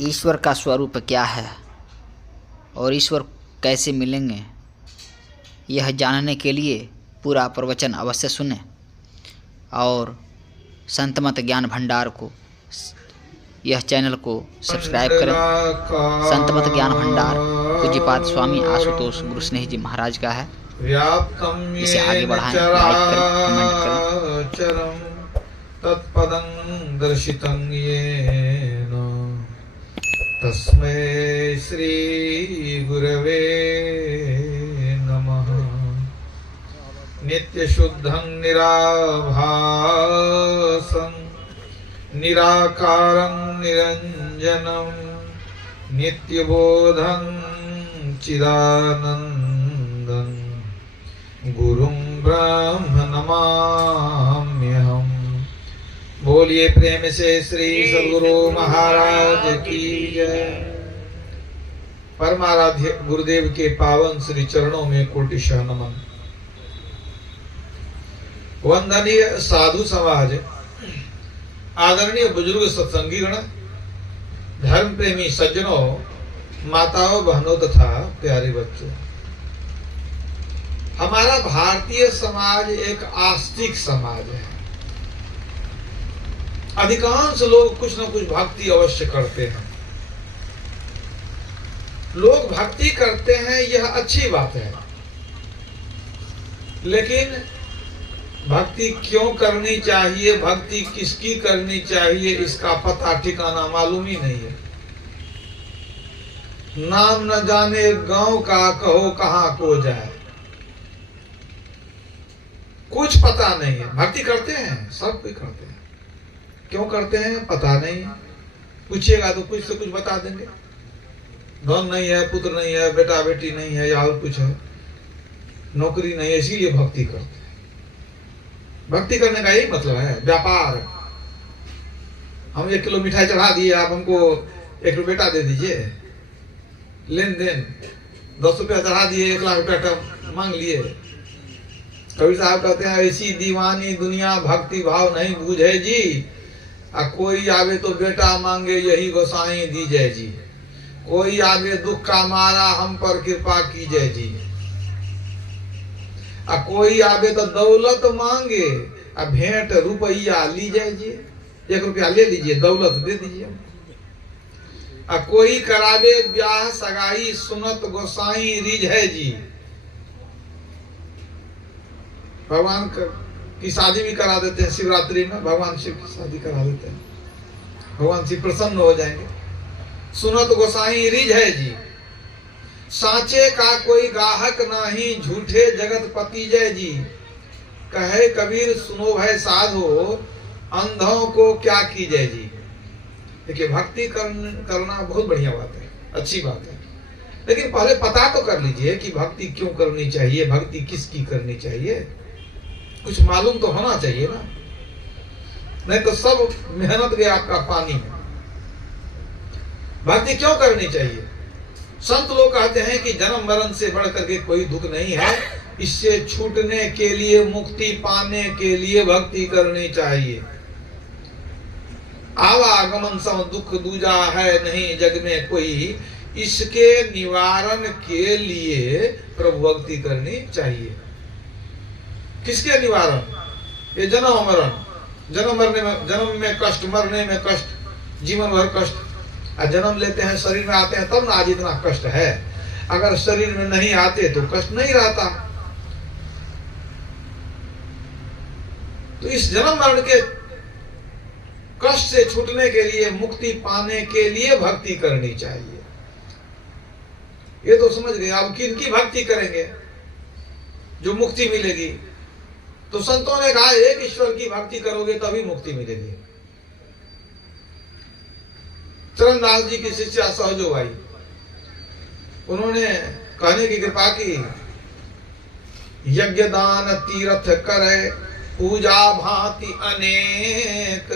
ईश्वर का स्वरूप क्या है और ईश्वर कैसे मिलेंगे, यह जानने के लिए पूरा प्रवचन अवश्य सुने और संतमत ज्ञान भंडार को, यह चैनल को सब्सक्राइब करें। संतमत ज्ञान भंडार पूज्यपाद स्वामी आशुतोष गुरुस्नेही जी महाराज का है। इसे आगे बढ़ाएं, लाइक करें, कमेंट करें। तत्पदं दर्शितं येन तस्मै श्री गुरवे नमः। नित्यशुद्धं निराभासं निराकारं निरञ्जनं नित्यबोधं चिदानन्दं गुरुं ब्रह्म नमाम्यहम्। बोलिए प्रेम से श्री सद्गुरु महाराज की जय। परमाराध्य गुरुदेव के पावन श्री चरणों में कोटिशः नमन। वंदनीय साधु समाज, आदरणीय बुजुर्ग सत्संगीगण, धर्म प्रेमी सज्जनों, माताओं बहनों तथा प्यारे बच्चों, हमारा भारतीय समाज एक आस्तिक समाज है। अधिकांश लोग कुछ न कुछ भक्ति अवश्य करते हैं। लोग भक्ति करते हैं, यह अच्छी बात है, लेकिन भक्ति क्यों करनी चाहिए, भक्ति किसकी करनी चाहिए, इसका पता ठिकाना मालूम ही नहीं है। नाम न जाने गांव का, कहो कहां को जाए, कुछ पता नहीं है। भक्ति करते हैं, सब कोई करते हैं, क्यों करते हैं पता नहीं। पूछिएगा तो कुछ से कुछ बता देंगे। धन नहीं है, पुत्र नहीं है, बेटा बेटी नहीं है, या और कुछ है, नौकरी नहीं है, इसीलिए भक्ति करते हैं। भक्ति करने का यही मतलब है, व्यापार। हम 1 किलो मिठाई चढ़ा दिए, आप हमको 1 बेटा दे दीजिए, लेन देन। 10 रुपया चढ़ा दिए, 1 लाख रुपया मांग लिए। कबीर साहब कहते हैं, ऐसी दीवानी दुनिया भक्ति भाव नहीं बूझे जी। कोई आवे तो बेटा मांगे, यही गोसाई दीजय जी। कोई आवे दुख का मारा, हम पर कृपा कीजय जी। कोई आवे तो दौलत मांगे, भेंट रुपया लीजय जी। 1 रुपया ले लीजिए, दौलत दे दीजिए। कोई करावे ब्याह सगाई, सुनत गोसाई रिझय जी। भगवान की शादी भी करा देते हैं शिवरात्रि में, भगवान शिव की शादी करा देते हैं, भगवान शिव प्रसन्न हो जाएंगे। सुनत गोसाई रिझय जी। साचे का कोई गाहक नहीं, झूठे जगत पति जय जी। कहे कबीर सुनो भय साधो, अंधों को क्या कीजय जी। देखिए, भक्ति करना बहुत बढ़िया बात है, अच्छी बात है, लेकिन पहले पता तो कर लीजिए कि भक्ति क्यों करनी चाहिए, भक्ति किसकी करनी चाहिए। कुछ मालूम तो होना चाहिए ना, नहीं तो सब मेहनत गया आपका पानी में। भक्ति क्यों करनी चाहिए? संत लोग कहते हैं कि जन्म मरण से बढ़ करके कोई दुख नहीं है, इससे छूटने के लिए, मुक्ति पाने के लिए भक्ति करनी चाहिए। आवागमन सम दुख दूजा है नहीं जग में कोई, इसके निवारण के लिए प्रभु भक्ति करनी चाहिए। किसके निवारण? ये जन्म मरण, जन्म में कष्ट, मरने में कष्ट, जीवन भर कष्ट। जन्म लेते हैं, शरीर में आते हैं, तब ना आज इतना कष्ट है। अगर शरीर में नहीं आते तो कष्ट नहीं रहता। तो इस जन्म मरण के कष्ट से छूटने के लिए, मुक्ति पाने के लिए भक्ति करनी चाहिए। ये तो समझ गए। अब किनकी भक्ति करेंगे जो मुक्ति मिलेगी? तो संतों ने कहा, एक ईश्वर की भक्ति करोगे तभी मुक्ति मिलेगी। चरणदास जी की शिष्या सहजो भाई, उन्होंने कहने की कृपा की, यज्ञ दान तीर्थ करे, पूजा भांति अनेक,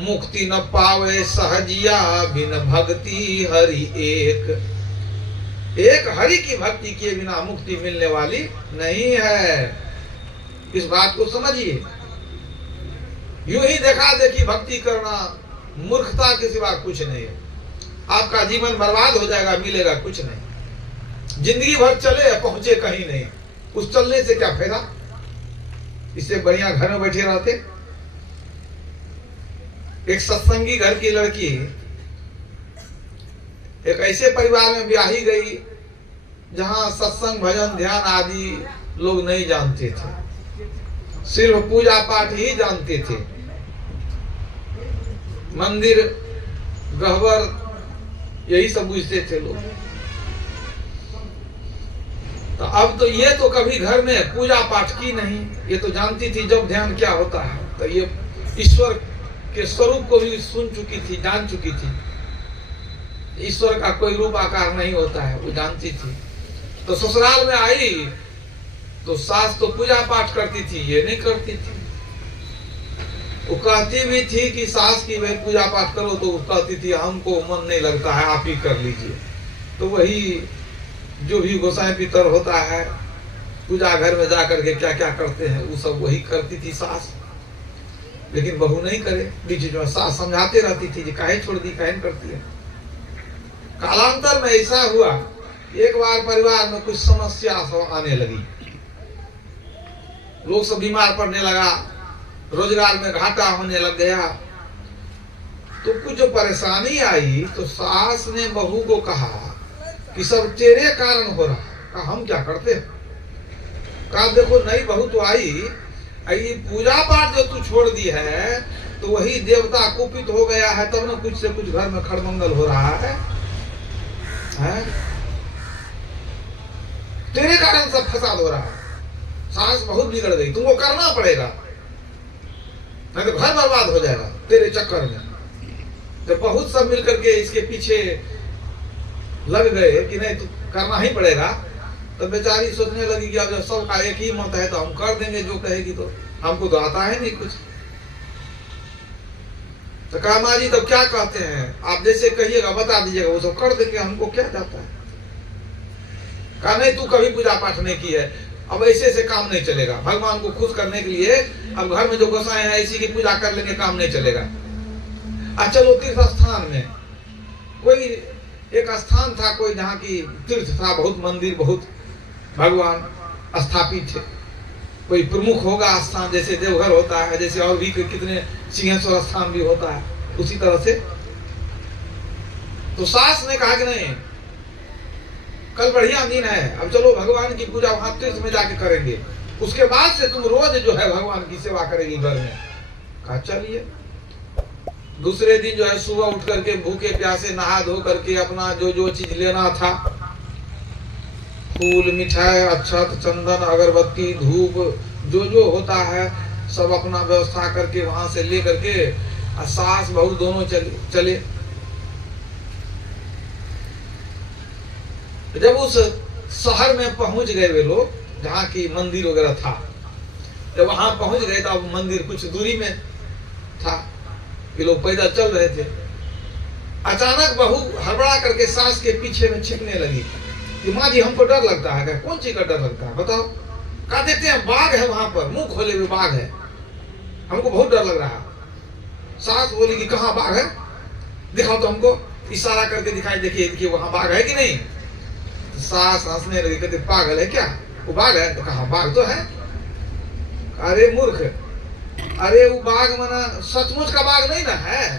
मुक्ति न पावे सहजिया, बिन भक्ति हरि एक। एक हरि की भक्ति किए बिना मुक्ति मिलने वाली नहीं है। इस बात को समझिए। यूं ही देखा देखी भक्ति करना मूर्खता के सिवा कुछ नहीं है। आपका जीवन बर्बाद हो जाएगा, मिलेगा कुछ नहीं। जिंदगी भर चले पहुंचे कहीं नहीं, उस चलने से क्या फायदा? इससे बढ़िया घर में बैठे रहते। एक सत्संगी घर की लड़की एक ऐसे परिवार में ब्याही गई जहां सत्संग भजन ध्यान आदि लोग नहीं जानते थे, सिर्फ पूजा पाठ ही जानते थे। मंदिर गहवर यही सब बुझते थे लोग। तो अब तो ये तो कभी घर में पूजा पाठ की नहीं, ये तो जानती थी जब ध्यान क्या होता है। तो ये ईश्वर के स्वरूप को भी सुन चुकी थी, जान चुकी थी। ईश्वर का कोई रूप आकार नहीं होता है, वो जानती थी। तो ससुराल में आई तो सास तो पूजा पाठ करती थी, ये नहीं करती थी। वो कहती भी थी कि सास की भाई पूजा पाठ करो, तो वो कहती थी हमको मन नहीं लगता है, आप ही कर लीजिए। तो वही जो भी गोसाई पितर होता है, पूजा घर में जाकर के क्या क्या करते हैं वो सब वही करती थी सास। लेकिन बहू नहीं करे, बीच में सास समझाते रहती थी कि काहे छोड़ दी, काहे करती है। कालांतर में ऐसा हुआ, एक बार परिवार में कुछ समस्या आने लगी, लोग सब बीमार पड़ने लगा, रोजगार में घाटा होने लग गया। तो कुछ जो परेशानी आई तो सास ने बहू को कहा कि सब तेरे कारण हो रहा। कहा हम क्या करते? कहा देखो नई बहू तो आई, पूजा पाठ जो तू छोड़ दी है तो वही देवता कुपित हो गया है, तब न कुछ से कुछ घर में खड़मंगल हो रहा है? तेरे कारण सब फसाद हो रहा है। सास बहुत बिगड़ गई, तुमको करना पड़ेगा, नहीं तो घर बर्बाद हो जाएगा तेरे चक्कर में। तो बहुत सब मिलकर के इसके पीछे लग गए कि नहीं तो करना ही पड़ेगा। तो बेचारी सोचने लगी कि अब जब सबका एक ही मत है तो हम कर देंगे जो कहेगी, तो हमको तो आता है नहीं कुछ। तो कहा माँ जी तो क्या कहते हैं, आप जैसे कहिएगा बता दीजिएगा, वो सब कर देंगे, हमको क्या जाता है। कहा नहीं तू कभी पूजा पाठ नहीं की है, अब ऐसे से काम नहीं चलेगा। भगवान को खुश करने के लिए अब घर में जो गोसाई है इसी की पूजा कर लेंगे, काम नहीं चलेगा। चलो तीर्थ स्थान में कोई एक स्थान था, कोई जहाँ की तीर्थ था, बहुत मंदिर बहुत भगवान स्थापित थे, कोई प्रमुख होगा स्थान, जैसे देवघर होता है, जैसे और भी कितने सिंहेश्वर स्थान भी होता है, उसी तरह से। तो सास ने कहा कि नहीं कल बढ़िया दिन है, अब चलो भगवान की पूजा वहां तीर्थ में जाके करेंगे, उसके बाद से तुम रोज जो है भगवान की सेवा करेगी घर में। कहा चलिए। दूसरे दिन जो है सुबह उठ करके भूखे प्यासे नहा धो करके अपना जो जो चीज लेना था, फूल मिठाई अक्षत चंदन अगरबत्ती धूप जो जो होता है सब अपना व्यवस्था करके वहां से ले करके सास बहू दोनों चले। जब उस शहर में पहुंच गए वे लोग, जहाँ की मंदिर वगैरह था, जब वहां पहुंच गए तो अब मंदिर कुछ दूरी में था, ये लोग पैदल चल रहे थे। अचानक बहू हड़बड़ा करके सास के पीछे में छिपने लगी कि माँ जी हमको डर लगता है। क्या कौन चीज का डर लगता है बताओ? कहा देते हैं बाघ है वहां पर, मुंह खोले हुए बाघ है, हमको बहुत डर लग रहा। सास बोली कि कहाँ बाघ है, दिखाओ तो हमको। इशारा करके दिखाई, देखिए देखिए वहां बाघ है कि नहीं। सास हंसने लगी, कहते पागल है क्या, वो बाघ है? तो कहा बाघ तो है। अरे मूर्ख, अरे वो बाघ मना सचमुच का बाघ नहीं ना है।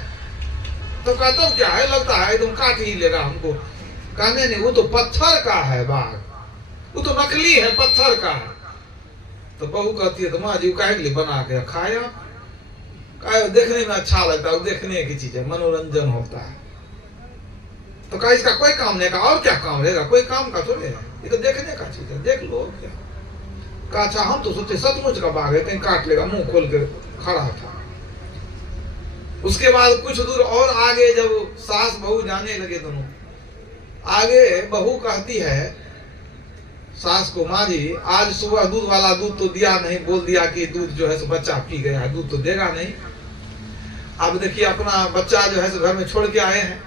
तो कहता क्या है, लगता है तुम काट ही लेगा हमको। कहने नहीं, वो तो पत्थर का है बाघ, वो तो नकली है, पत्थर का है। तो बहू कहती है तो माँ जी काहे के लिए बना के खाया, देखने में अच्छा लगता है, देखने की चीज है, मनोरंजन होता है। तो कहा इसका कोई काम नहीं। कहा और क्या काम रहेगा, कोई काम का थोड़े है, ये तो देखने का चीज है, देख लो क्या। कहा अच्छा हम तो सोचे सचमुच का बाघ है, कहीं काट लेगा, मुंह खोल के खड़ा था। उसके बाद कुछ दूर और आगे जब सास बहू जाने लगे दोनों, आगे बहू कहती है सास को, माँ जी आज सुबह दूध वाला दूध तो दिया नहीं, बोल दिया कि दूध जो है सो बच्चा पी गया है, दूध तो देगा नहीं। अब देखिए अपना बच्चा जो है सो घर में छोड़ के आए हैं,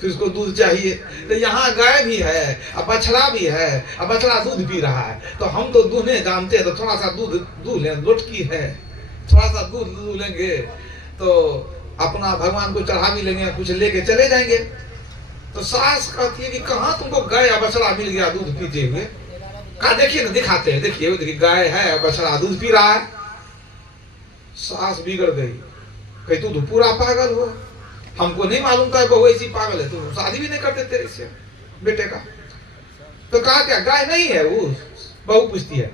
फिर उसको दूध चाहिए। तो यहाँ गाय भी है अब बछड़ा भी है, अब बछड़ा दूध पी रहा है, तो हम तो दूधने जानते हैं, तो थोड़ा सा दूध लें, लुटकी है, थोड़ा सा दूध लेंगे तो अपना भगवान को चढ़ा भी लेंगे, कुछ लेके चले जाएंगे। तो सास कहती है कि कहाँ तुमको गाय या बछड़ा मिल गया दूध पीते हुए? कहा देखिए ना, दिखाते हैं, देखिए देखिए गाय है बछड़ा दूध पी रहा है। सास बिगड़ गई, कही तू तो पूरा पागल हो, हमको नहीं मालूम था बहू ऐसी पागल है, तू शादी भी नहीं करते तेरे से बेटे का। तो कहा क्या गाय नहीं है? वो बहू पूछती है,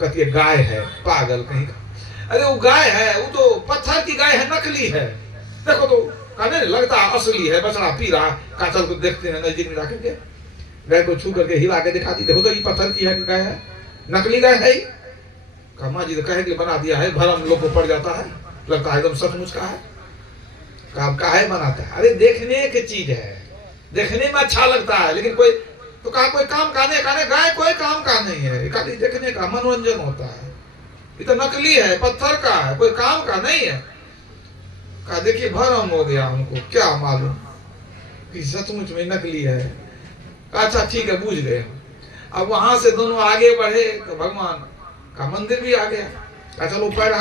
कहती है गाय है, पागल कहीं का। अरे वो गाय है, वो तो पत्थर की गाय है, नकली है, देखो तो। कहने लगता असली है, बछड़ा पी रहा। कहा चल को देखते हैं, नजदीक में जाकर के गाय को छू करके हिला के दिखाती, देखो तो ये पत्थर की है कि गाय है, नकली गाय है। कहा जी तो कहे कि बना दिया है, भरम लोग को पड़ जाता है, लगता है एकदम सचमुच का है। काम का है बनाता है? अरे देखने की चीज है, देखने में अच्छा लगता है, लेकिन कोई तो कहा कोई काम का नहीं, कहने गाय कोई काम का नहीं है, खाली देखने का मनोरंजन होता है, ये तो नकली है, पत्थर का है, कोई काम का नहीं है। कहा देखिए भरम हो गया, हमको क्या मालूम कि सचमुच में नकली है। कहा अच्छा ठीक है, बूझ गए। अब वहां से दोनों आगे बढ़े तो भगवान का मंदिर भी आ गया। कहा चलो पैर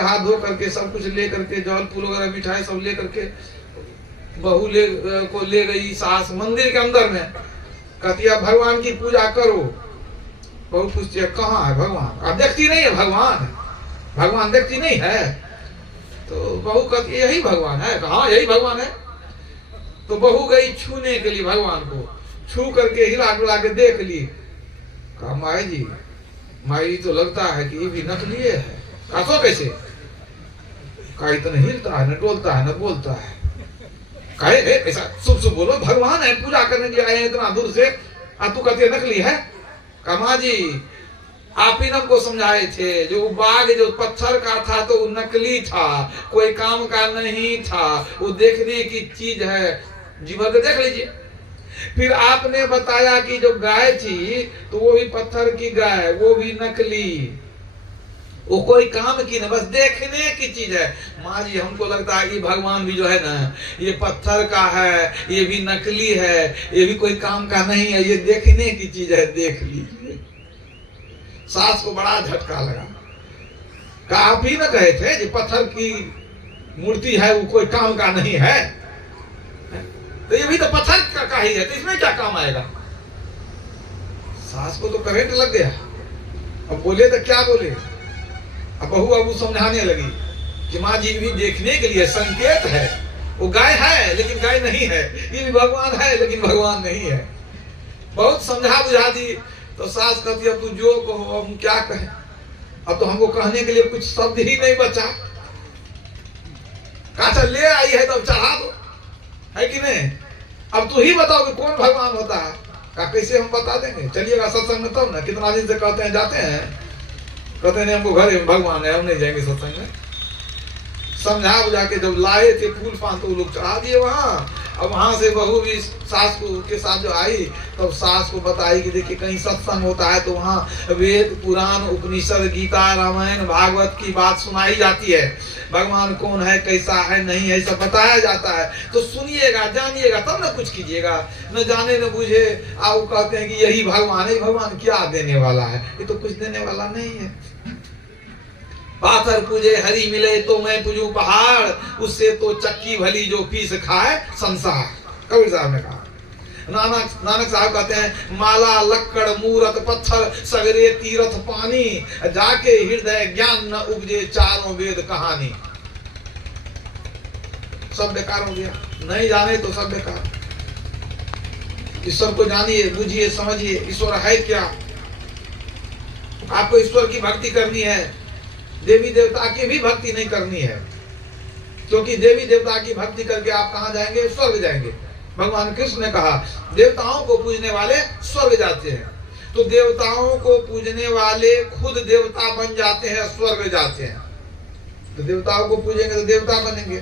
हाथ धो करके सब कुछ ले करके, जल फूल वगैरह मिठाई सब ले करके बहू को ले गई सास मंदिर के अंदर में। कहती है भगवान की पूजा करो। बहू पूछती है कहाँ है भगवान? आप देखती नहीं है भगवान देखती नहीं है? तो बहू कहती है यही भगवान है। कहा यही भगवान है। तो बहू गई छूने के लिए भगवान को, छू करके हिला डुला के देख ली। कहा माई तो लगता है कि ये भी नकली है। कहा तो कैसे? कहा इतना हिलता है, न डोलता है, न बोलता है। कहे ऐसा शुभ बोलो, भगवान है, पूजा करने के लिए आए हैं इतना दूर से, तू कहती है नकली है। कहा जी आप ही हमको समझाए थे, जो बाघ जो पत्थर का था तो वो नकली था, कोई काम का नहीं था, वो देखने की चीज है, जी भर के देख लीजिए। फिर आपने बताया कि जो गाय थी तो वो भी पत्थर की गाय, वो भी नकली, वो कोई काम की नहीं, बस देखने की चीज है। माँ जी हमको लगता है कि भगवान भी जो है ना, ये पत्थर का है, ये भी नकली है, ये भी कोई काम का नहीं है, ये देखने की चीज है, देख लीजिए। सास को बड़ा झटका लगा। कहा आप ही ना कहे थे कि पत्थर की मूर्ति है, वो कोई काम का नहीं है, तो ये भी तो पत्थर का ही है, तो इसमें क्या काम आएगा? सास को तो करंट लग गया। अब बोले तो क्या बोले? अब बहू समझाने लगी कि माँ जी भी देखने के लिए संकेत है, वो गाय है लेकिन गाय नहीं है, ये भी भगवान है लेकिन भगवान नहीं है। बहुत समझा बुझा दी। तो सास कहती अब तू जो कहो, हम क्या कहें, अब तो हमको कहने के लिए कुछ शब्द ही नहीं बचा। कहा ले आई है तो अब चढ़ा दो, है कि नहीं? अब तू ही बताओ कि कौन भगवान होता है। कहा कैसे हम बता देंगे, चलिएगा सत्संग में तब ना। कितना दिन से कहते हैं जाते हैं, कहते नहीं हमको घर में भगवान है, हम नहीं जाएंगे सत्संग में। समझा बुझा के जब लाए थे फूल पान तो लोग चढ़ा दिए वहां। अब वहां से बहू भी सास को के साथ जो आई, तब सास को बताई कि देखिए कहीं सत्संग होता है तो वहाँ वेद पुराण उपनिषद गीता रामायण भागवत की बात सुनाई जाती है, भगवान कौन है कैसा है नहीं है सब बताया जाता है। तो सुनिएगा जानिएगा तब न कुछ कीजिएगा, न जाने न बुझे आओ कहते हैं कि यही भगवान है। भगवान क्या देने वाला है? ये तो कुछ देने वाला नहीं है। पाथर पूजे हरि मिले तो मैं पूजू पहाड़, उससे तो चक्की भली जो पीस खाए संसार। कबीर साहब ने कहा। नानक साहब कहते हैं माला लक्कड़ मूरत पत्थर सगरे तीरथ पानी, जाके हृदय ज्ञान न उपजे चारों वेद कहानी। सब बेकार हो गया, नहीं जाने तो सब बेकार। ईश्वर को जानिए बुझिए समझिए, ईश्वर है क्या। आपको ईश्वर की भक्ति करनी है, देवी देवता की भी भक्ति नहीं करनी है, क्योंकि देवी देवता की भक्ति करके आप कहां जाएंगे? स्वर्ग जाएंगे। भगवान कृष्ण ने कहा देवताओं को पूजने वाले स्वर्ग जाते हैं, तो देवताओं को पूजने वाले खुद देवता बन जाते हैं, स्वर्ग जाते हैं। तो देवताओं को पूजेंगे तो देवता बनेंगे।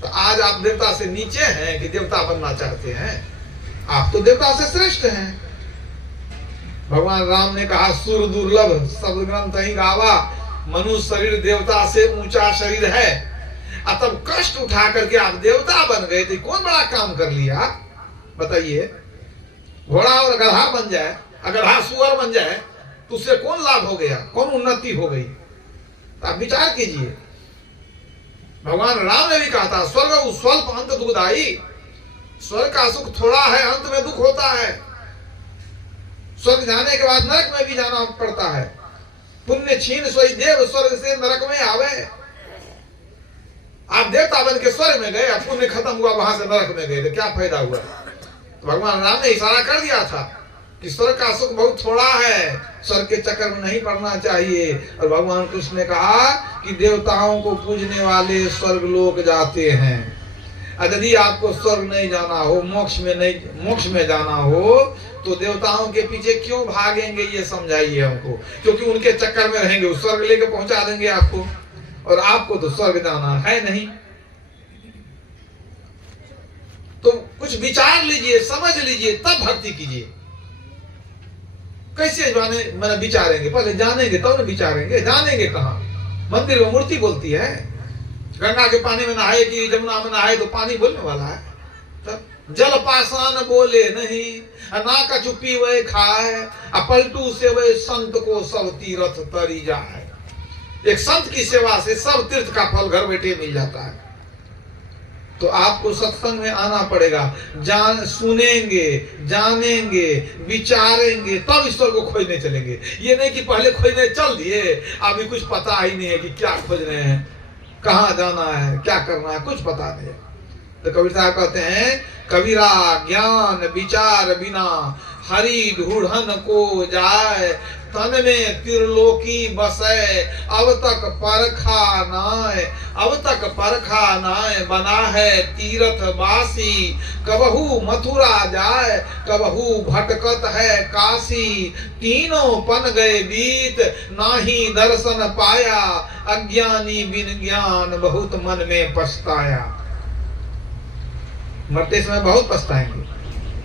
तो आज आप देवता से नीचे हैं कि देवता बनना चाहते हैं? आप तो देवता से श्रेष्ठ हैं। भगवान राम ने कहा सुर दुर्लभ शब्द ग्रंथ ही गावा, मनुष्य शरीर देवता से ऊंचा शरीर है। तब कष्ट उठा करके आप देवता बन गए तो कौन बड़ा काम कर लिया? बताइए। घोड़ा और गधा बन जाए, गधा सुअर बन जाए तो उससे कौन लाभ हो गया, कौन उन्नति हो गई? तो आप विचार कीजिए। भगवान राम ने भी कहा था स्वर्ग स्वल्प अंत दुखदाई, स्वर्ग का सुख थोड़ा है, अंत में दुख होता है। स्वर्ग जाने के बाद नरक में भी जाना पड़ता है। पुण्य छीन सोई देव स्वर्ग से नरक में आवे। आप देवता बन के स्वर्ग में गए, पुण्य खत्म हुआ, वहां से नरक में गए, तो क्या फायदा हुआ? तो भगवान राम ने इशारा कर दिया था कि स्वर्ग का सुख बहुत थोड़ा है, स्वर्ग के चक्कर में नहीं पड़ना चाहिए। और भगवान कृष्ण ने कहा कि देवताओं को पूजने वाले स्वर्ग लोग जाते हैं। यदि आपको स्वर्ग नहीं जाना हो, मोक्ष में जाना हो, तो देवताओं के पीछे क्यों भागेंगे, ये समझाइए हमको। क्योंकि उनके चक्कर में रहेंगे, वो स्वर्ग लेके पहुंचा देंगे आपको, और आपको तो स्वर्ग जाना है नहीं। तो कुछ विचार लीजिए, समझ लीजिए, तब भक्ति कीजिए। कैसे मैंने विचारेंगे? पहले जानेंगे तब तो विचारेंगे। जानेंगे कहाँ? मंदिर में मूर्ति बोलती है। गंगा के पानी में नहाए कि जमुना में नहाए तो पानी बोलने वाला है। तब जल पाषाण बोले नहीं, ना कछु पीवे खाए, पलटू से वे संत को सब तीर्थ तरी जाए। एक संत की सेवा से सब तीर्थ का फल घर बैठे मिल जाता है। तो आपको सत्संग में आना पड़ेगा, सुनेंगे, जानेंगे, विचारेंगे, तब ईश्वर को खोजने चलेंगे। ये नहीं कि पहले खोजने चल दिए, अभी कुछ पता ही नहीं है कि क्या खोज रहे हैं, कहाँ जाना है, क्या करना है, कुछ पता नहीं है। तो कबीर साहब कहते हैं, कबीरा ज्ञान विचार बिना हरि ढूढ़न को जाए, तन में त्रिलोकी बसे अब तक परखा नाय, बना है तीर्थ वासी कबहू मथुरा जाए, कबहू भटकत है काशी, तीनों पन गए बीत नाही दर्शन पाया, अज्ञानी बिन ज्ञान बहुत मन में पछताया। मरते समय बहुत पछताएंगे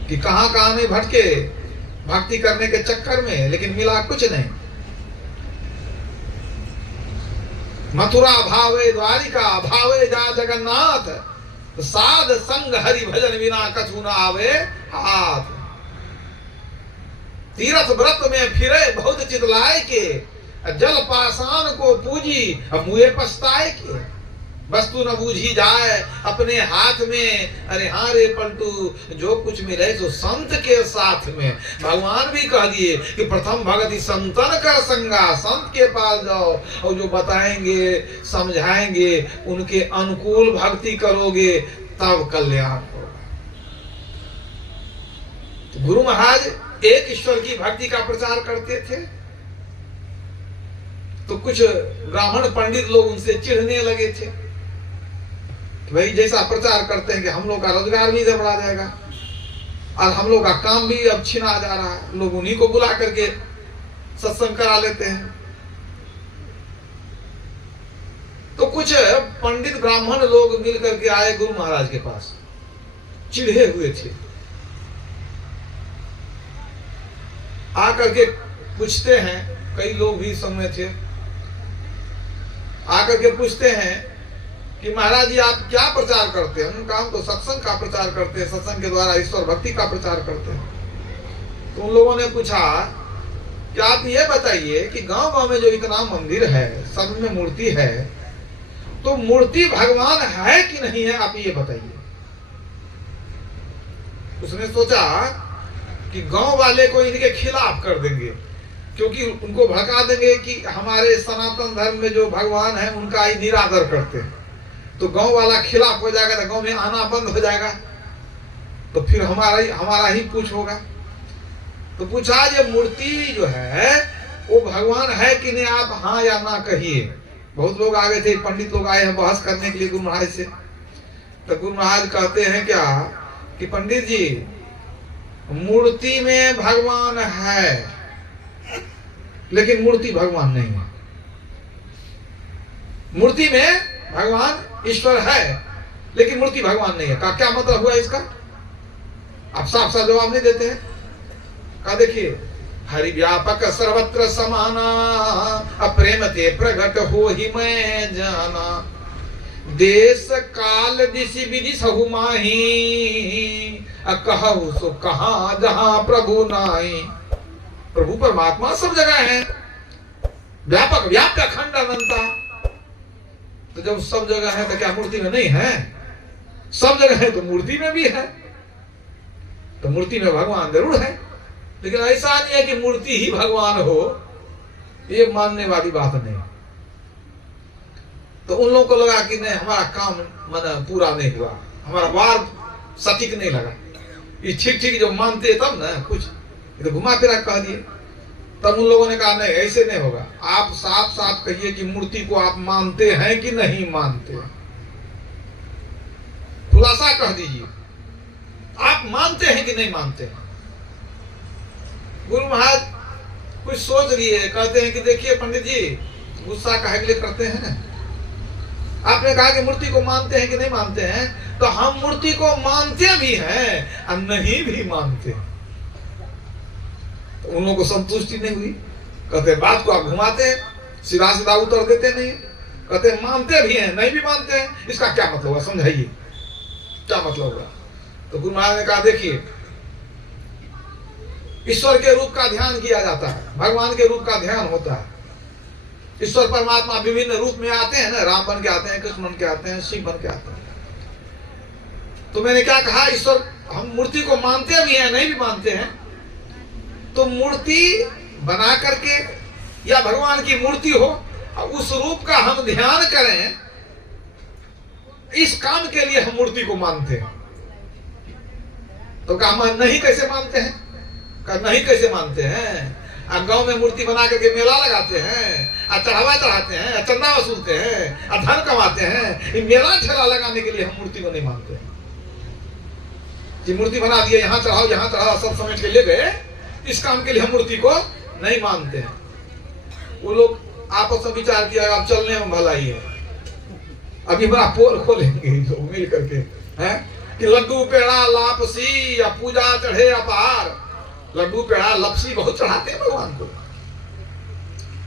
कि कहां नहीं भटके भक्ति करने के चक्कर में, लेकिन मिला कुछ नहीं। मथुरा भावे द्वारिका भावे जा जगन्नाथ, साध संग हरि भजन बिना कछु न आवे हाथ। तीर्थ व्रत में फिरे बहुत चितलाए के, जल पाषाण को पूजी अब मुए पछताए के। वस्तु न बूझी जाए अपने हाथ में, अरे हाँ रे पलटू, जो कुछ मिले तो संत के साथ में। भगवान भी कह दिए कि प्रथम भगति संतन कर संगा, संत के पास जाओ और जो बताएंगे समझाएंगे उनके अनुकूल भक्ति करोगे तब कल्याण होगा। तो गुरु महाराज एक ईश्वर की भक्ति का प्रचार करते थे, तो कुछ ब्राह्मण पंडित लोग उनसे चिढ़ने लगे थे। भाई जैसा प्रचार करते हैं कि हम लोग का रोजगार भी गड़बड़ा जाएगा और हम लोग का काम भी अब छिना जा रहा है, लोग उन्हीं को बुला करके सत्संग करा लेते हैं। तो कुछ पंडित ब्राह्मण लोग मिल करके आए गुरु महाराज के पास, चिढ़े हुए थे। आकर के पूछते हैं, कई लोग भी समय थे, आकर के पूछते हैं कि महाराज जी आप क्या प्रचार करते हैं? उनका हम तो सत्संग का प्रचार करते हैं, सत्संग के द्वारा ईश्वर भक्ति का प्रचार करते हैं। तो उन लोगों ने पूछा कि आप ये बताइए कि गांव में जो इतना मंदिर है, सब में मूर्ति है, तो मूर्ति भगवान है कि नहीं है, आप ये बताइए। उसने सोचा कि गांव वाले को इनके खिलाफ कर देंगे, क्योंकि उनको भड़का देंगे कि हमारे सनातन धर्म में जो भगवान है उनका ही निरादर करते हैं। तो गांव वाला खिलाफ हो जाएगा, तो गांव में आना बंद हो जाएगा, तो फिर हमारा ही पूछ होगा। तो पूछा ये मूर्ति जो है वो भगवान है कि नहीं, आप हाँ या ना कहिए। बहुत लोग आ गए थे, पंडित लोग आए हैं बहस करने के लिए गुरु महाराज से। तो गुरु महाराज कहते हैं क्या कि पंडित जी, मूर्ति में भगवान है लेकिन मूर्ति भगवान नहीं है। मूर्ति में भगवान ईश्वर है लेकिन मूर्ति भगवान नहीं है। का क्या मतलब हुआ इसका? आप साफ साफ जवाब नहीं देते हैं। का देखिए, हरि व्यापक सर्वत्र समाना, अप्रेम ते प्रगट हो ही मैं जाना, देश काल दिशि विधि सहु माही, कहु सो कहाँ जहाँ प्रभु नाई। प्रभु परमात्मा सब जगह है, व्यापक व्याप्य अखंड अनंता। तो जब सब जगह है तो क्या मूर्ति में नहीं है? सब जगह है तो मूर्ति में भी है। तो मूर्ति में भगवान जरूर है, लेकिन ऐसा नहीं है कि मूर्ति ही भगवान हो, ये मानने वाली बात नहीं। तो उन लोगों को लगा कि नहीं, हमारा काम मन पूरा नहीं हुआ, हमारा वार सटीक नहीं लगा। ये ठीक जो मानते तब ना कुछ, तो घुमा फिरा कह दिए। तब उन लोगों ने कहा नहीं, ऐसे नहीं होगा, आप साफ साफ कहिए कि मूर्ति को आप मानते हैं कि नहीं मानते, खुलासा कह दीजिए, आप मानते हैं कि नहीं मानते हैं। गुरु महाराज कुछ सोच लिए, कहते हैं कि देखिए पंडित जी, गुस्सा काहे के लिए करते हैं? आपने कहा कि मूर्ति को मानते हैं कि नहीं मानते हैं, तो हम मूर्ति को मानते भी हैं और नहीं भी मानते। तो उन लोगों को संतुष्टि नहीं हुई। कहते बात को आप घुमाते हैं, सीधा सीधा उत्तर देते नहीं। कहते मानते भी हैं नहीं भी मानते हैं, इसका क्या मतलब हुआ, समझाइए क्या मतलब हुआ। तो गुरु महाराज ने कहा देखिए, ईश्वर के रूप का ध्यान किया जाता है, भगवान के रूप का ध्यान होता है। ईश्वर परमात्मा विभिन्न रूप में आते हैं ना, राम बन के आते हैं, कृष्ण बन के आते हैं, शिव बन के आते हैं। तो मैंने क्या कहा, ईश्वर, हम मूर्ति को मानते भी हैं नहीं भी मानते हैं, तो मूर्ति बना करके या भगवान की मूर्ति हो, उस रूप का हम ध्यान करें, इस काम के लिए हम मूर्ति को मानते हैं। तो कहा नहीं कैसे मानते हैं? कहा नहीं कैसे मानते हैं? गांव में मूर्ति बना करके मेला लगाते हैं, चढ़ावा चढ़ाते हैं, चंदा वसूलते हैं, धन कमाते हैं, मेला ठेला लगाने के लिए हम मूर्ति को नहीं मानते हैं। कि मूर्ति बना दिए, यहाँ चढ़ाओ सब समेट के ले गए, इस काम के लिए हम मूर्ति को नहीं मानते हैं। वो लोग आपस में विचार किया, अब चलने में भलाई है, अभी बड़ा पोल खोलेंगे लोग मिल करके, हैं कि लड्डू पेड़ा लापसी या पूजा चढ़े अपार। लड्डू पेड़ा लपसी बहुत चढ़ाते हैं भगवान को।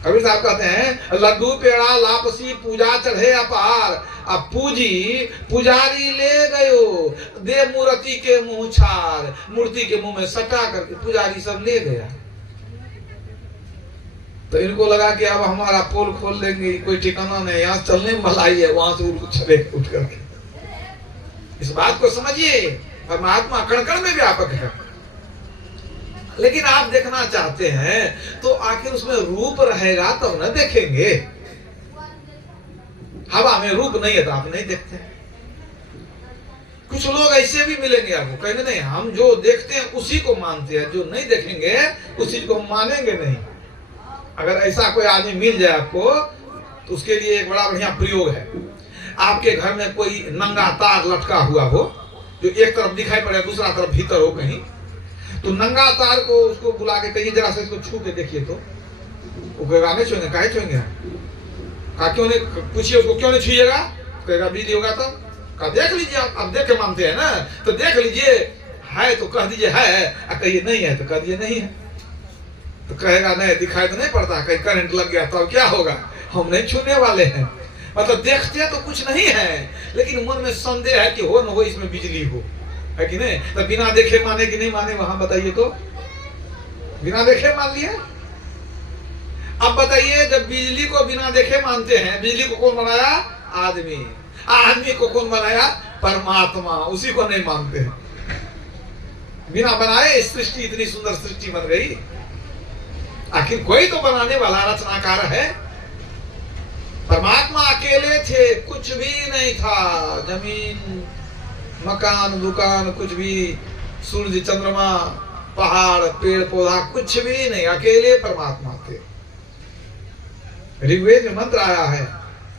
कबीर साहब कहते हैं लड्डू पेड़ा लापसी पूजा चढ़े अपार, अब पूजी पुजारी ले गयो, दे मूर्ति के मुंह छार। मूर्ति के मुंह में सटा करके पुजारी सब ले गया। तो इनको लगा कि अब हमारा पोल खोल देंगे, कोई ठिकाना नहीं, यहाँ चलने में भलाई है, वहां से चले उठ करके। इस बात को समझिए, परमात्मा कण कण में व्यापक है। लेकिन आप देखना चाहते हैं तो आखिर उसमें रूप रहेगा तब तो न देखेंगे। हवा में रूप नहीं है तो आप नहीं देखते। कुछ लोग ऐसे भी मिलेंगे आपको, कहेंगे नहीं हम जो देखते हैं उसी को मानते हैं, जो नहीं देखेंगे उसी को मानेंगे नहीं। अगर ऐसा कोई आदमी मिल जाए आपको तो उसके लिए एक बड़ा बढ़िया प्रयोग है। आपके घर में कोई नंगा तार लटका हुआ हो, जो एक तरफ दिखाई पड़े दूसरा तरफ भीतर हो कहीं, तो नंगा तार को उसको बुला के कहिए जरा से इसको छू के देखिए, तो वो कहेगा नहीं छूएंगे, काहे छूएंगे? कहा क्यों नहीं, पूछिए उसको क्यों नहीं छूएगा? कहेगा बिजली होगा तो। कहा देख लीजिए, आप देख के मानते हैं ना, तो देख लीजिए, है तो कह दीजिए है, कहिए नहीं है तो कह दीजिए नहीं है। तो कहेगा नहीं दिखाई तो नहीं पड़ता, कहीं करंट लग गया तो क्या होगा, हम नहीं छूने वाले हैं। मतलब देखते तो कुछ नहीं है, लेकिन मन में संदेह है कि हो न हो इसमें बिजली हो, है कि नहीं? तो बिना देखे माने कि नहीं माने, वहां बताइए तो। बिना देखे मान लिया। अब बताइए, जब बिजली को बिना देखे मानते हैं, बिजली को कौन बनाया? आदमी। आदमी को कौन बनाया? परमात्मा। उसी को नहीं मानते हैं। बिना बनाए सृष्टि इतनी सुंदर सृष्टि बन गई। आखिर कोई तो बनाने वाला रचनाकार है। परमात्मा अकेले थे, कुछ भी नहीं था, जमीन मकान दुकान कुछ भी, सूर्य चंद्रमा पहाड़ पेड़ पौधा कुछ भी नहीं, अकेले परमात्मा थे। ऋग्वेद में मंत्र आया है,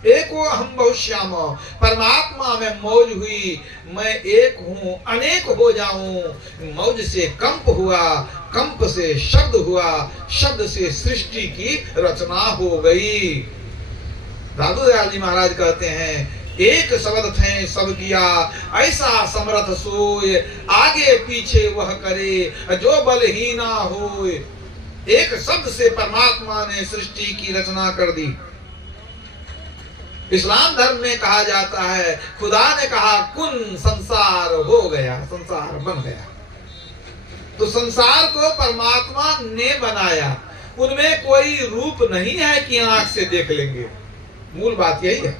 एको अहम बहुश्याम, परमात्मा में मौज हुई, मैं एक हूं अनेक हो जाऊं। मौज से कंप हुआ, कंप से शब्द हुआ, शब्द से सृष्टि की रचना हो गई। दादू दयाल जी महाराज कहते हैं, एक शब्द थे सब किया, ऐसा समर्थ सोय, आगे पीछे वह करे जो बलहीना होय। एक शब्द से परमात्मा ने सृष्टि की रचना कर दी। इस्लाम धर्म में कहा जाता है, खुदा ने कहा कुन, संसार हो गया, संसार बन गया। तो संसार को परमात्मा ने बनाया, उनमें कोई रूप नहीं है कि आंख से देख लेंगे। मूल बात यही है।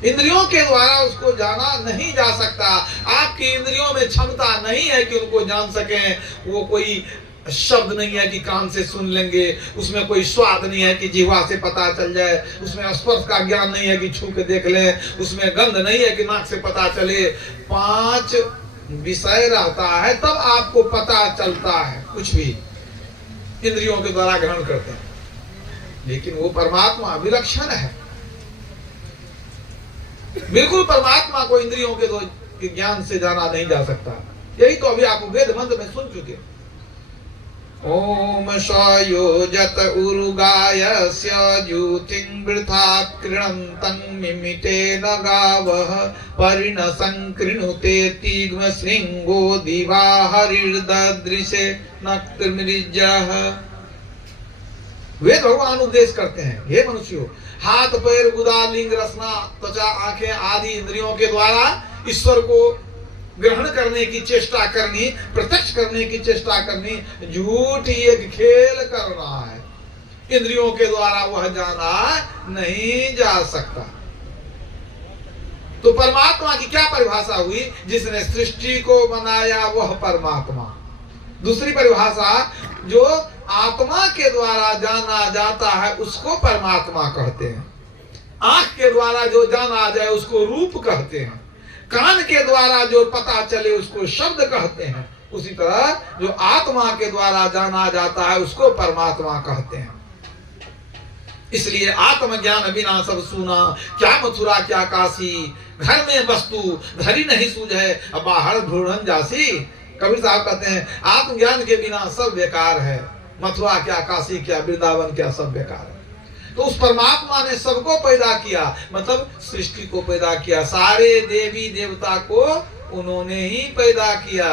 इंद्रियों के द्वारा उसको जाना नहीं जा सकता। आपकी इंद्रियों में क्षमता नहीं है कि उनको जान सकें। वो कोई शब्द नहीं है कि कान से सुन लेंगे, उसमें कोई स्वाद नहीं है कि जीवा से पता चल जाए, उसमें स्पर्श का ज्ञान नहीं है कि छू के देख लें, उसमें गंध नहीं है कि नाक से पता चले। 5 विषय रहता है तब आपको पता चलता है। कुछ भी इंद्रियों के द्वारा ग्रहण करते हैं, लेकिन वो परमात्मा विलक्षण है। बिल्कुल परमात्मा को इंद्रियों के ज्ञान से जाना नहीं जा सकता। यही तो अभी आप वेद मंत्र में सुन चुके। ओम सयोजत उरुगायस्य ज्योतिं वृथा कृणन्तं मिमिते न गावः परिणसं कृणुते तीग्म शृंगो दिवा हरिर्ददृशे नक्तमृजः। वे भगवान उपदेश करते हैं, हे मनुष्यों, हाथ पैर गुदा लिंग रसना त्वचा आंखें आदि इंद्रियों के द्वारा ईश्वर को ग्रहण करने की चेष्टा करनी, प्रत्यक्ष करने की चेष्टा करनी, झूठी एक खेल करना है। इंद्रियों के द्वारा वह जाना नहीं जा सकता। तो परमात्मा की क्या परिभाषा हुई? जिसने सृष्टि को बनाया वह परमात्मा। दूसरी परिभाषा, जो आत्मा के द्वारा जाना जाता है उसको परमात्मा कहते हैं। आंख के द्वारा जो जाना जाए उसको रूप कहते हैं। कान के द्वारा जो पता चले उसको शब्द कहते हैं। उसी तरह जो आत्मा के द्वारा जाना जाता है उसको परमात्मा कहते हैं। इसलिए आत्मज्ञान बिना सब सुना, क्या मथुरा क्या काशी, घर में वस्तु धरी नहीं सूझे, बाहर ढूंढन जासी। कबीर साहब कहते हैं आत्मज्ञान के बिना सब बेकार है। मथुरा क्या, काशी क्या, वृंदावन क्या, सब बेकार है। तो उस परमात्मा ने सबको पैदा किया, मतलब सृष्टि को पैदा किया। सारे देवी देवता को उन्होंने ही पैदा किया।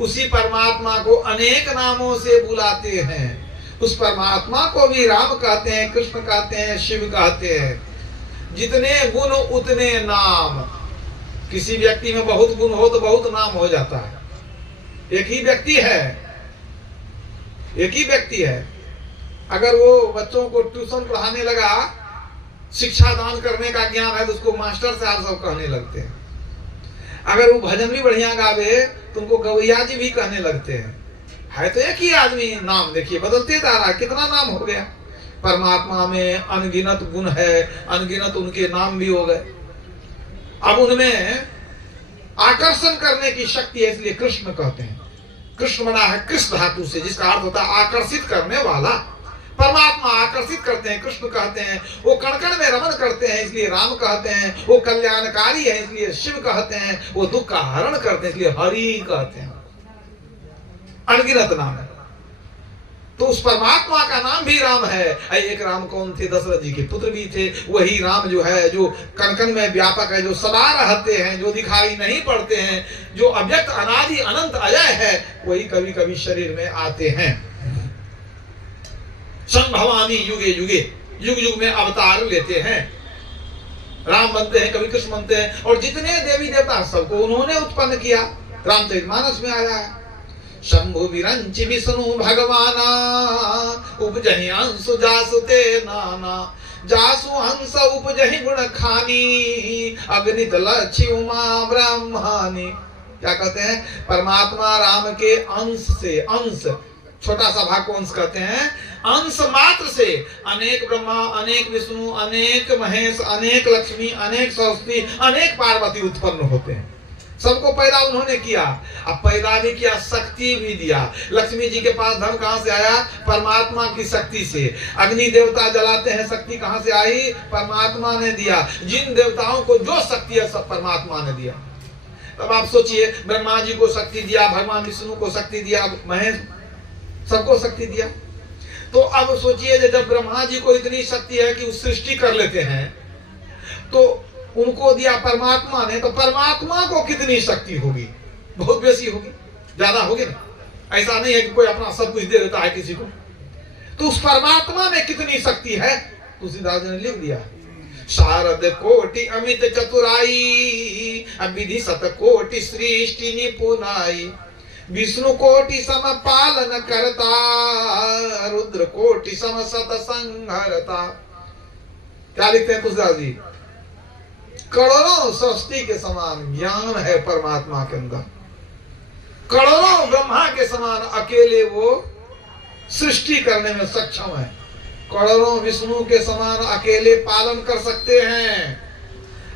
उसी परमात्मा को अनेक नामों से बुलाते हैं। उस परमात्मा को भी राम कहते हैं, कृष्ण कहते हैं, शिव कहते हैं। जितने गुण उतने नाम। किसी व्यक्ति में बहुत गुण हो तो बहुत नाम हो जाता है। एक ही व्यक्ति है, अगर वो बच्चों को ट्यूशन पढ़ाने लगा, शिक्षा दान करने का ज्ञान है, तो उसको मास्टर साहब सब कहने लगते हैं। अगर वो भजन भी बढ़िया गावे तो उनको गवैया जी भी कहने लगते हैं। है तो एक ही आदमी, नाम देखिए बदलते जा रहा है। कितना नाम हो गया। परमात्मा में अनगिनत गुण है, अनगिनत उनके नाम भी हो गए। अब उनमें आकर्षण करने की शक्ति है, इसलिए कृष्ण कहते हैं। कृष्ण बना है कृष्ण धातु से, जिसका अर्थ होता है आकर्षित करने वाला। परमात्मा आकर्षित करते हैं, कृष्ण कहते हैं। वो कण कण में रमन करते हैं, इसलिए राम कहते हैं। वो कल्याणकारी है, इसलिए शिव कहते हैं। वो दुख का हरण करते हैं, इसलिए हरि कहते हैं। अनगिनत नाम है। तो उस परमात्मा का नाम भी राम है। एक राम कौन थे? दशरथ जी के पुत्र भी थे। वही राम जो है, जो कण कण में व्यापक है, जो सदा रहते हैं, जो दिखाई नहीं पड़ते हैं, जो अव्यक्त अनादि अनंत अजय है, वही कभी कभी शरीर में आते हैं। संभवामी युगे युगे, युग युग में अवतार लेते हैं। राम बनते हैं, कभी कृष्ण बनते हैं। और जितने देवी देवता सबको उन्होंने उत्पन्न किया। रामचरितमानस में आया है, शंभु विरंचि विष्णु भगवाना उपजहि अंशु जासुते नाना, जासु हंस उपजहि गुण खानी, अग्नित लक्ष्य उमा ब्रह्मानी। क्या कहते हैं? परमात्मा राम के अंश से, अंश छोटा सा भाग को अंश कहते हैं। अंश मात्र से अनेक ब्रह्मा, अनेक विष्णु, अनेक महेश, अनेक लक्ष्मी, अनेक सरस्वती, अनेक पार्वती उत्पन्न होते हैं। सबको पैदा उन्होंने किया। अब पैदा भी किया, शक्ति भी दिया। लक्ष्मी जी के पास धन कहां से आया? परमात्मा की शक्ति से। अग्नि देवता जलाते हैं, शक्ति कहां से आई? परमात्मा ने दिया। जिन देवताओं को जो शक्ति है सब परमात्मा ने दिया। तब आप सोचिए, ब्रह्मा जी को शक्ति दिया, भगवान विष्णु को शक्ति दिया, महेश, सबको शक्ति दिया। तो अब सोचिए, जब ब्रह्मा जी को इतनी शक्ति है कि सृष्टि कर लेते हैं, तो उनको दिया परमात्मा ने, तो परमात्मा को कितनी शक्ति होगी? बहुत बेसी होगी, ज्यादा होगी ना। ऐसा नहीं है कि कोई अपना सब कुछ दे देता है किसी को। तो उस परमात्मा में कितनी शक्ति है? तुलसीदास ने लिख दिया, शारद कोटि अमित चतुराई, विधि शत कोटि सृष्टि निपुनाई, विष्णु कोटि सम पालन करता, रुद्र कोटि सम सत संहरता। क्या लिखते हैं तुलसीदास जी? करोड़ों सृष्टि के समान ज्ञान है परमात्मा के अंदर। करोड़ों ब्रह्मा के समान अकेले वो सृष्टि करने में सक्षम है। करोड़ों विष्णु के समान अकेले पालन कर सकते हैं,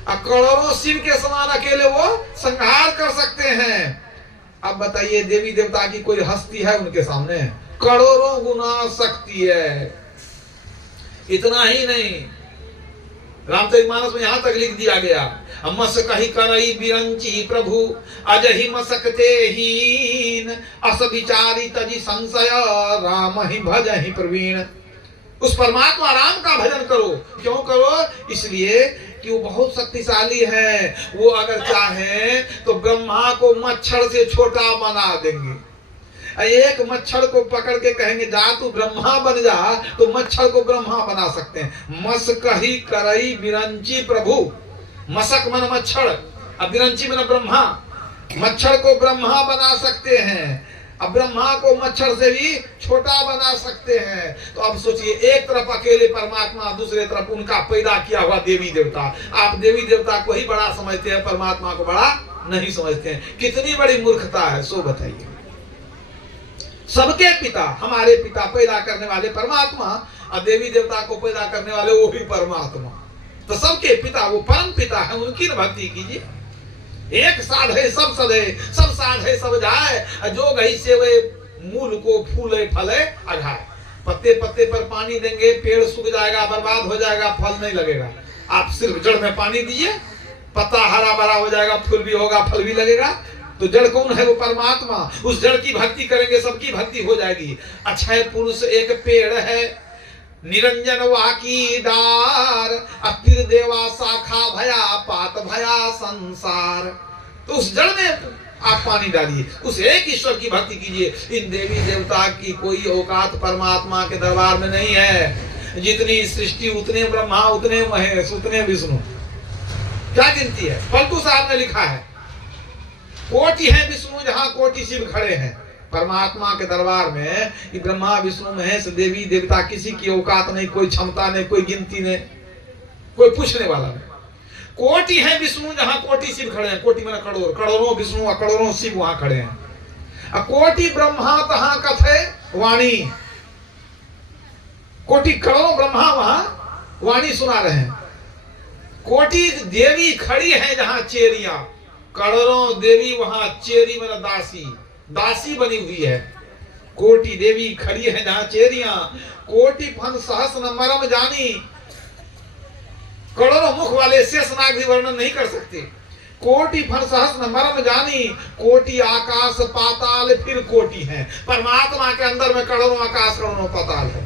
और करोड़ों शिव के समान अकेले वो संहार कर सकते हैं। अब बताइए, देवी देवता की कोई हस्ती है उनके सामने? करोड़ों गुना शक्ति है। इतना ही नहीं, रामचरितमानस में यहां तक लिख दिया गया, मस कही करई बिरंची प्रभु अजहि मसकते हीन अस विचारी तजी संशय राम ही भजहि प्रवीण। उस परमात्मा राम का भजन करो। क्यों करो? इसलिए कि वो बहुत शक्तिशाली है। वो अगर चाहे तो ब्रह्मा को मच्छर से छोटा बना देंगे। एक मच्छर को पकड़ के कहेंगे जा तू ब्रह्मा बन जा, तो मच्छर को ब्रह्मा बना सकते हैं। मस कही करई बिरंची प्रभु, मसक मन मच्छर, अब बिरंची मन ब्रह्मा, मच्छर को ब्रह्मा बना सकते हैं। अब ब्रह्मा को मच्छर से भी छोटा बना सकते हैं। तो अब सोचिए, एक तरफ अकेले परमात्मा, दूसरे तरफ उनका पैदा किया हुआ देवी देवता। आप देवी देवता को ही बड़ा समझते हैं, परमात्मा को बड़ा नहीं समझते हैं। कितनी बड़ी मूर्खता है, सो बताइए। सबके पिता, हमारे पिता, पैदा करने वाले परमात्मा, और देवी देवता को पैदा करने वाले वो भी परमात्मा। तो सबके पिता वो परम पिता है, उनकी न भक्ति कीजिए। एक साधे सब सधे, सब साधे सब जाए, जो गई से वे मूल को फूले फले अघाए। पत्ते पत्ते पर पानी देंगे, पेड़ सूख जाएगा, बर्बाद हो जाएगा, फल नहीं लगेगा। आप सिर्फ जड़ में पानी दीजिए, पत्ता हरा भरा हो जाएगा, फूल भी होगा, फल भी लगेगा। तो जड़ कौन है? वो परमात्मा। उस जड़ की भक्ति करेंगे, सबकी भक्ति हो जाएगी। अक्षय पुरुष एक पेड़ है, निरंजन वाकी डार, अपिर देवा शाखा भया, पात भया संसार। तो उस जड़ में आप पानी डालिए, उस एक ईश्वर की भक्ति कीजिए। इन देवी देवता की कोई औकात परमात्मा के दरबार में नहीं है। जितनी सृष्टि उतने ब्रह्मा, उतने महेश, उतने विष्णु। क्या गिनती है? पलटू साहब ने लिखा है, कोटि है विष्णु जहां कोटि शिव खड़े हैं। परमात्मा के दरबार में कि ब्रह्मा विष्णु महेश देवी देवता किसी की औकात नहीं, कोई क्षमता नहीं, कोई गिनती नहीं, कोई पूछने वाला नहीं। कोटि है विष्णु जहां कोटि शिव खड़े हैं। कोटि में करोड़, करोड़ों विष्णु और करोड़ों शिव वहां खड़े हैं। कोटि ब्रह्मा तहां कथे वाणी, कोटि करोड़ों ब्रह्मा वहां वाणी सुना रहे हैं। कोटि देवी खड़ी है जहां चेरियां, करोड़ों देवी वहां चेरी में दासी, दासी बनी हुई है। कोटि देवी खड़ी है जहां चेरियां, कोटि फन सहस्र मरम जानी। करोड़ों मुख वाले शेषनाग भी वर्णन नहीं कर सकते। कोटि फन सहस्र मरम जानी, कोटि आकाश पाताल फिर कोटि है। परमात्मा के अंदर में करोड़ों आकाश, करोड़ों पाताल है।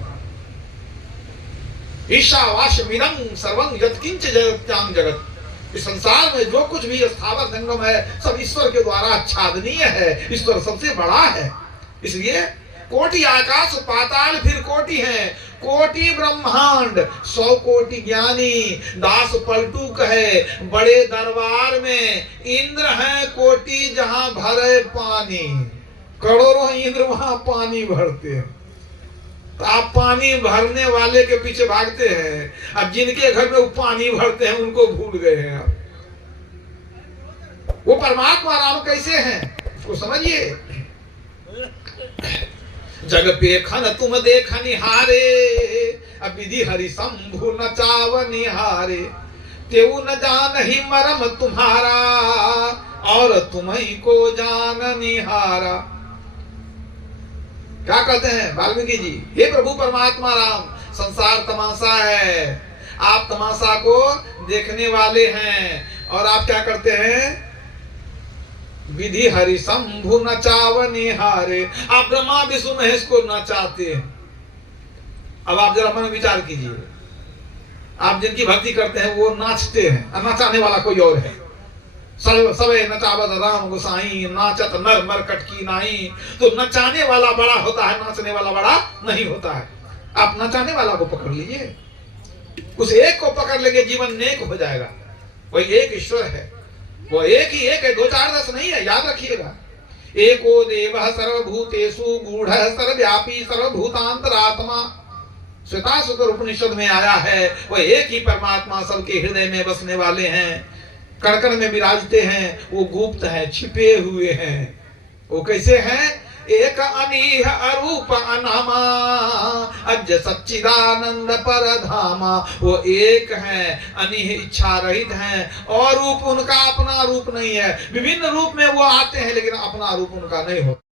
ईशावास्यमिदं सर्वं यत्किंच जगत्यां जगत। इस संसार में जो कुछ भी स्थावर जंगम है, सब ईश्वर के द्वारा आच्छादनीय है। ईश्वर सबसे बड़ा है। इसलिए कोटि आकाश पाताल फिर कोटि है। कोटि ब्रह्मांड 100 कोटि ज्ञानी, दास पलटू कहे बड़े दरबार में इंद्र है कोटि जहां भरे पानी। करोड़ों इंद्र वहां पानी भरते हैं। तो आप पानी भरने वाले के पीछे भागते हैं, अब जिनके घर में वो पानी भरते हैं उनको भूल गए हैं आप। वो परमात्मा राम कैसे हैं उसको समझिए। जग पे खन तुम देख निहारे, अब विधि हरि शंभु नचाव निहारे। तेऊ न जान ही मरम तुम्हारा, और तुम्ही को जान निहारा। क्या कहते हैं वाल्मीकि जी? हे प्रभु परमात्मा राम, संसार तमाशा है, आप तमाशा को देखने वाले हैं। और आप क्या करते हैं? विधि हरि शंभु नचाव निहारे। आप ब्रह्मा विष्णु महेश को नचाते हैं। अब आप जरा मन में विचार कीजिए, आप जिनकी भक्ति करते हैं वो नाचते हैं, और नचाने वाला कोई और है। सबे नचावत राम गोसाई, नाचत नर मरकट की नाई। तो नचाने वाला बड़ा होता है, नाचने वाला बड़ा नहीं होता है। आप नचाने वाला को पकड़ लीजिए, उस एक को पकड़ लेंगे, जीवन नेक हो जाएगा। वही एक ईश्वर है, वो एक ही एक है, 2 4 10 नहीं है, याद रखिएगा। एको देवः सर्वभूतेषु गूढ़ः सर्वव्यापी सर्वभूतांतरात्मा। श्वेताश्वतर उपनिषद में आया है, वह एक ही परमात्मा सबके हृदय में बसने वाले हैं। कण में विराजते हैं, वो गुप्त हैं, छिपे हुए हैं। वो कैसे हैं? एक अनीह अरूप अनामा अज सच्चिदानंद परधामा। वो एक है, अनीह इच्छा रहित हैं, और रूप उनका अपना रूप नहीं है। विभिन्न रूप में वो आते हैं, लेकिन अपना रूप उनका नहीं होता।